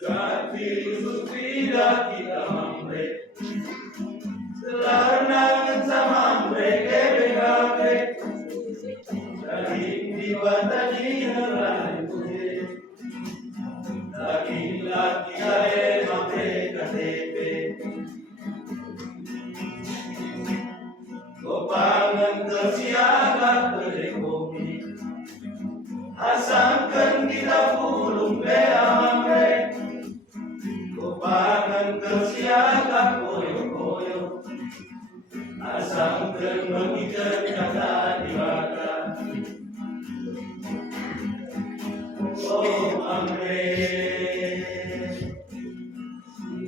Tapi tidak kita mamre, selarang sama mereka begawe, dari di batani harai putih, laki-laki ae mamre KTP, kopangan kesiaga telekomi, asangkan kita pulung bea mamre. Kopangan kesiaga koyo-koyo, asangkan mengikat kata diwaka. Oh amre,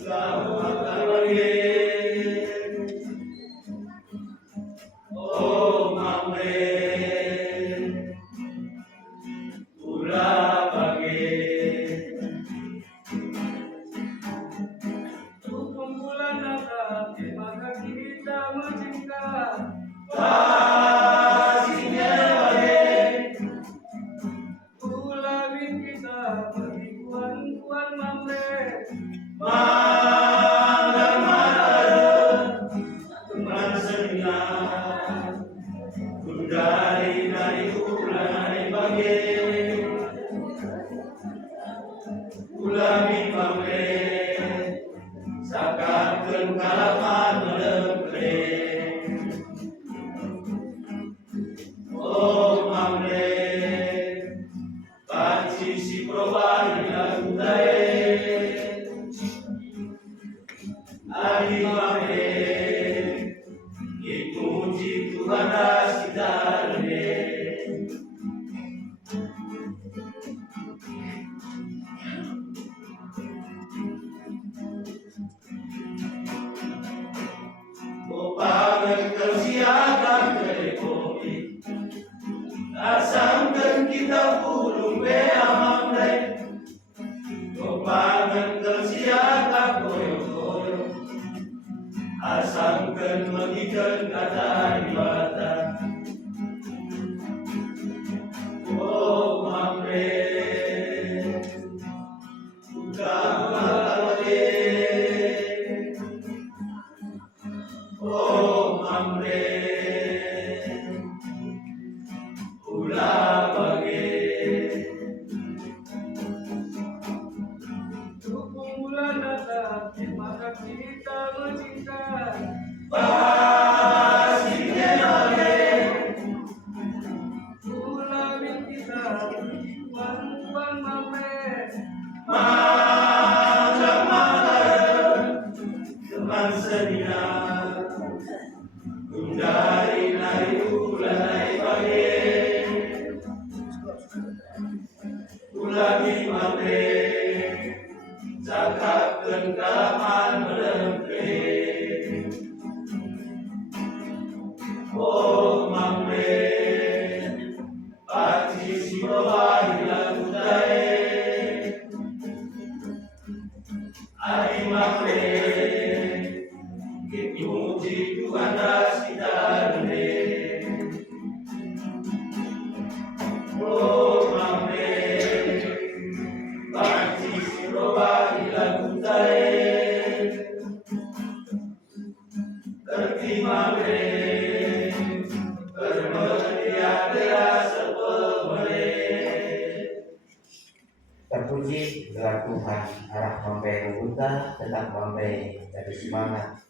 kau akan lagi. Oh amre, ulah bagi. Maka kita mencinta kasihnya balik ulangin kita bagi kuan-kuan mamre malam-malam teman senang dari ulangin bagi ulangin mamre sakarkan kalaman melembre. Oh mamre, panci si provani lagu tae. Adi mamre, imuji Tuhan asidarne. Kopangan kesiaga telekomi, asangkan kita pulung bea mamre. Kopangan kesiaga koyo-koyo, asangkan mengikat kata diwata. Oh mamre, bukan mamre. Oh mamre, ulah bagi. Dukung bulan datang, maka kita mencinta. Pastinya bagi. Ulangin kita, kuan-kuan mamre. Malam-malam, teman sedia. Dari ulanai pagi, ulangi mamre, cakapkan kalaman melempe. Oh mamre, panci si bawah lagu tae. Adi mamre, imuji Tuhan asidarne. Oh mamre, panci si provani lagu tae. Kerti mamre, bermedia terasa pemere. Terpuji adalah Tuhan, arah mampai Buddha tetap mampai dari semangat.